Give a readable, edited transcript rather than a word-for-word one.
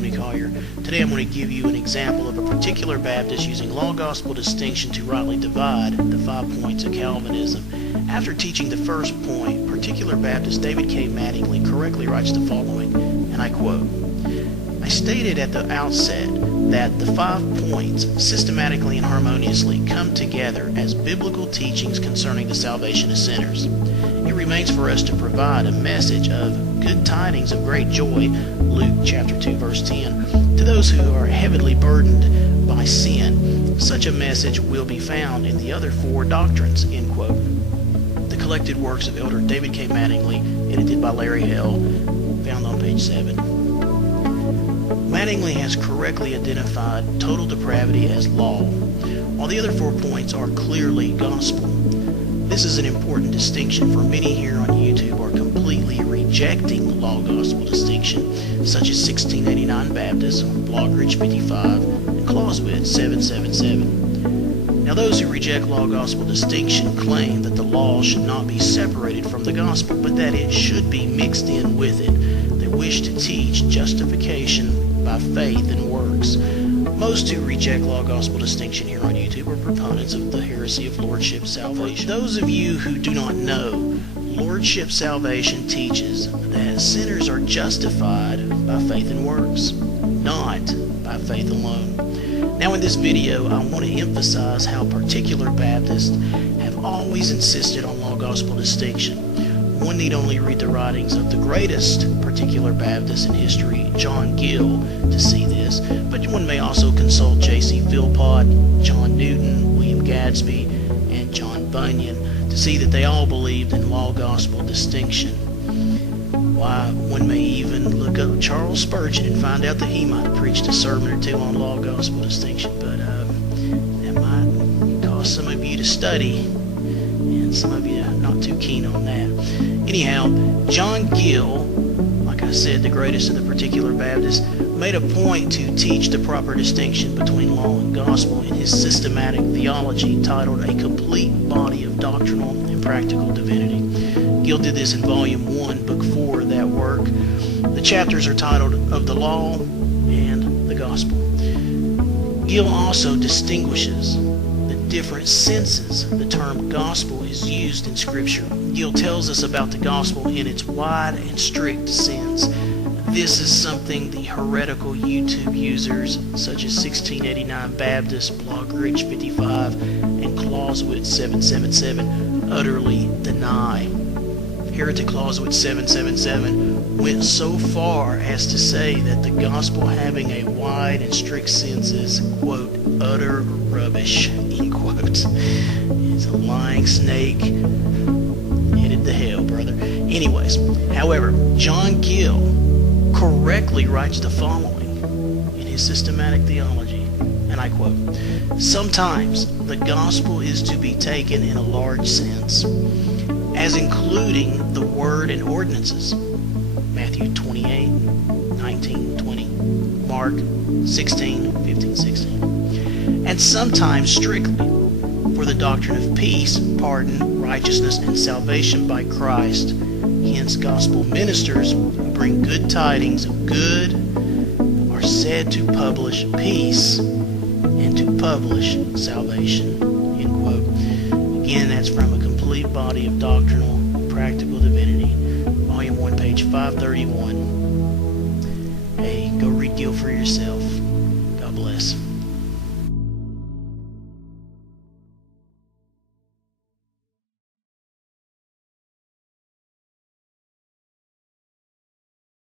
Tony Collier. Today I'm going to give you an example of a particular Baptist using law-gospel distinction to rightly divide the 5 points of Calvinism. After teaching the first point, particular Baptist David K. Mattingly correctly writes the following, and I quote, "I stated at the outset that the 5 points systematically and harmoniously come together as biblical teachings concerning the salvation of sinners. It remains for us to provide a message of good tidings of great joy, Luke chapter 2 verse 10, to those who are heavily burdened by sin. Such a message will be found in the other 4 doctrines," end quote. The collected works of Elder David K. Mattingly, edited by Larry Hell, found on page 7. Mattingly has correctly identified total depravity as law, while the other 4 points are clearly gospel. This is an important distinction, for many here on YouTube are completely rejecting law-gospel distinction, such as 1689Baptist, Blogrich55, and Clausewitz777. Now, those who reject law-gospel distinction claim that the law should not be separated from the gospel, but that it should be mixed in with it. They wish to teach justification by faith and works. Most who reject law-gospel distinction here on YouTube are proponents of the heresy of Lordship salvation. For those of you who do not know, Lordship salvation teaches that sinners are justified by faith and works, not by faith alone. Now in this video, I want to emphasize how particular Baptists have always insisted on law-gospel distinction. One need only read the writings of the greatest particular Baptist in history, John Gill, to see this, but one may also consult J.C. Philpott, John Newton, William Gadsby, and John Bunyan to see that they all believed in law-gospel distinction. Why, one may even look up Charles Spurgeon and find out that he might have preached a sermon or 2 on law-gospel distinction, but that might cause some of you to study, and some of you are not too keen on that. Anyhow, John Gill, like I said, the greatest of the particular Baptists, made a point to teach the proper distinction between law and gospel in his systematic theology titled A Complete Body of Doctrinal and Practical Divinity. Gill did this in volume 1, book 4 of that work. The chapters are titled Of the Law and the Gospel. Gill also distinguishes the different senses the term gospel is used in Scripture. Gill tells us about the gospel in its wide and strict sense. This is something the heretical YouTube users such as 1689Baptist, Blogrich55, and Clausewitz777 utterly deny. Heretic Clausewitz777 went so far as to say that the gospel having a wide and strict sense is, quote, utter rubbish, end quote. It's a lying snake headed to hell, brother. Anyways, however, John Gill correctly writes the following in his systematic theology, and I quote, "Sometimes the gospel is to be taken in a large sense, as including the word and ordinances, Matthew 28:19-20, Mark 16:15-16, and sometimes strictly for the doctrine of peace, pardon, righteousness, and salvation by Christ. Hence, gospel ministers who bring good tidings of good are said to publish peace and to publish salvation," end quote. Again, that's from A Complete Body of Doctrinal Practical Divinity, volume 1, page 531. Hey, go read Gill for yourself. God bless.